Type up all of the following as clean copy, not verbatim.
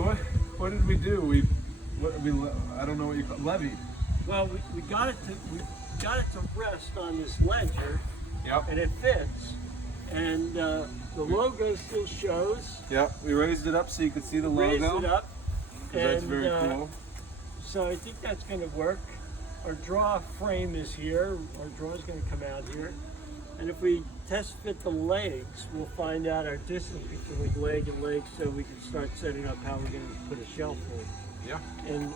right. So what did we do? We I don't know what you call levied. Well, we got it to rest on this ledger, Yep. and it fits. And the logo still shows. Yep. We raised it up so you could see the logo. Raised it up. 'Cause that's very cool. So I think that's going to work. Our draw frame is here. Our draw is going to come out here. And if we test fit the legs, we'll find out our distance between leg and leg, so we can start setting up how we're going to put a shelf in. Yeah. And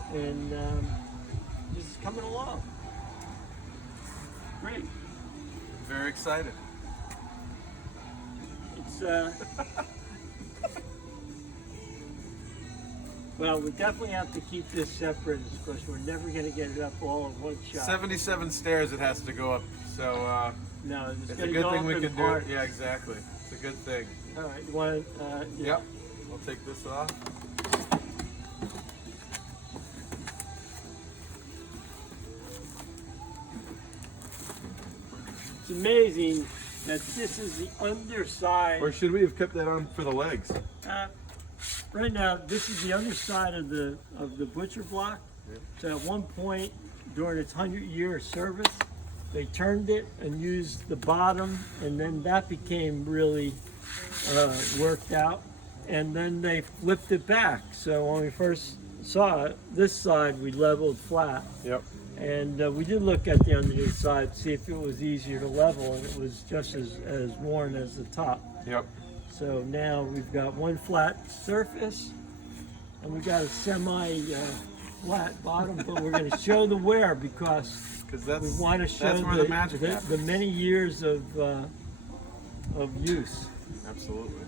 this is coming along. Great. Very excited. It's well, we definitely have to keep this separate, because we're never going to get it up all in one shot. 77 stairs it has to go up. So No, it's a good thing we can do it. Yeah, exactly. It's a good thing. All right, you want to? Yeah. Yep. I'll take this off. It's amazing that this is the underside. Or should we have kept that on for the legs? Right now, this is the underside of the butcher block. Yeah. So at one point during its 100-year service, they turned it and used the bottom, and then that became really worked out. And then they flipped it back. So when we first saw it, this side we leveled flat. Yep. And we did look at the underneath side, see if it was easier to level, and it was just as worn as the top. Yep. So now we've got one flat surface, and we've got a semi-flat bottom, but we're going to show the wear because we want to show the magic happens. the many years of use. Absolutely.